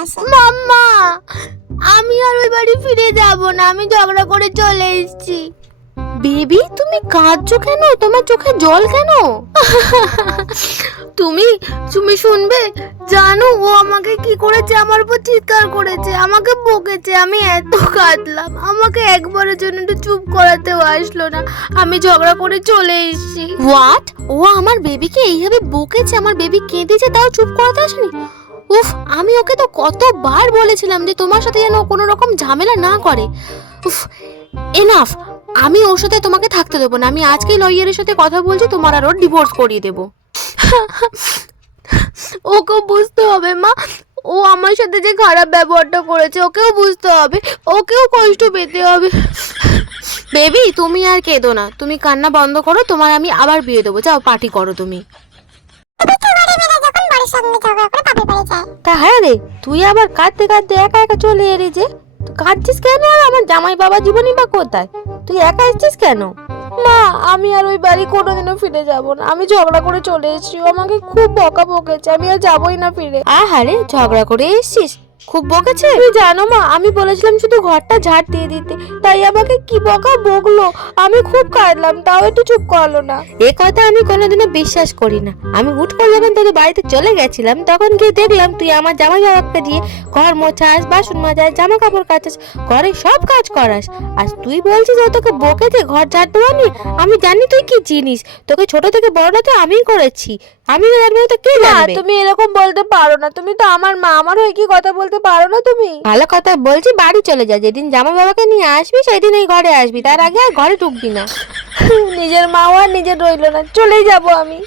আসে। মাম্মা, আমি আর ওই বাড়ি ফিরে যাব না, আমি ঝগড়া করে চলে এসেছি। বেবি, তুমি কাঁদছো কেন? তোমার চোখে জল কেন? তুমি তুমি শুনবে? জানো ও আমাকে কি করেছে? আমার উপর চিৎকার করেছে, আমাকে বকেছে। আমি এত কাঁদলাম, আমাকে একবারের জন্য একটু চুপ করাতেও আসলো না। আমি ঝগড়া করে চলে এসেছি। হোয়াট? ও আমার বেবিকে এইভাবে বকেছে, আমার বেবি কেঁদেছে, তাও চুপ করাতে আসেনি? উফ, আমি ওকে তো কতবার বলেছিলাম যে তোমার সাথে যেন কোনো রকম ঝামেলা না করে। উফ, এনাফ। আমি ওর সাথে তোমাকে থাকতে দেবো না। আমি আজকেই লয়ারের সাথে কথা বলছি, তোমার আর ওর ডিভোর্স করিয়ে দেবো। ওকেও বুঝতে হবে মা, ও আমার সাথে যে খারাপ ব্যবহারটা করেছে ওকেও বুঝতে হবে, ওকেও কষ্ট পেতে হবে। বেবি, তুমি আর কেঁদো না, তুমি কান্না বন্ধ করো, তোমার আমি আবার বিয়ে দেবো। যাও পার্টি করো তুমি। তা হ্যাঁ রে, তুই আবার কাঁদতে কাঁদতে একা একা চলে এলি যে? কাঁদছিস কেন? আর আমার জামাই বাবা জীবনই বা কোথায়? তুই একা এসেছিস কেন? মা, আমি আর ওই বাড়ি কোনোদিনও ফিরে যাব না। আমি ঝগড়া করে চলে এসেছি, আমাকে খুব বকা বকেছে, আমি আর যাবই না ফিরে। আহারে, ঝগড়া করে এসেছিস? খুব বকেছে? তুই জানো মা, আমি বলেছিলাম শুধু ঘরটা ঝাড় দিয়ে দিতে, তাই আমাকে কি বকা বকলো। আমি খুব কাঁদলাম, তাও একটু চুপ করলো না। এ কথা আমি কোনোদিনও বিশ্বাস করি না। আমি হুট করে যখন তোদের বাড়িতে চলে গেছিলাম, তখন গিয়ে দেখলাম তুই আমার জামাই বাবাকে দিয়ে ঘর মোছাস, বাসন মাজাস, জামা কাপড় কাচাস, ঘরে সব কাজ করাস। আর তুই বলছিস ও তোকে বকেছে ঘর ঝাড় দেওয়ানি? আমি জানি তুই কি জিনিস, তোকে ছোট থেকে বড়টা তো আমিই করেছি। আমি জানবো তো কে জানবে? তুমি এরকম বলতে পারো না, তুমি তো আমার মা, আমার হয়ে কি কথা বলতে পারো না তুমি? ভালো কথা বলছি, বাড়ি চলে যা। যেদিন জামাই বাবাকে নিয়ে আসবি সেদিন এই ঘরে আসবি, তার আগে আর ঘরে ঢুকবি না। নিজের মাও আর নিজের রইলো না, চলেই যাবো আমি।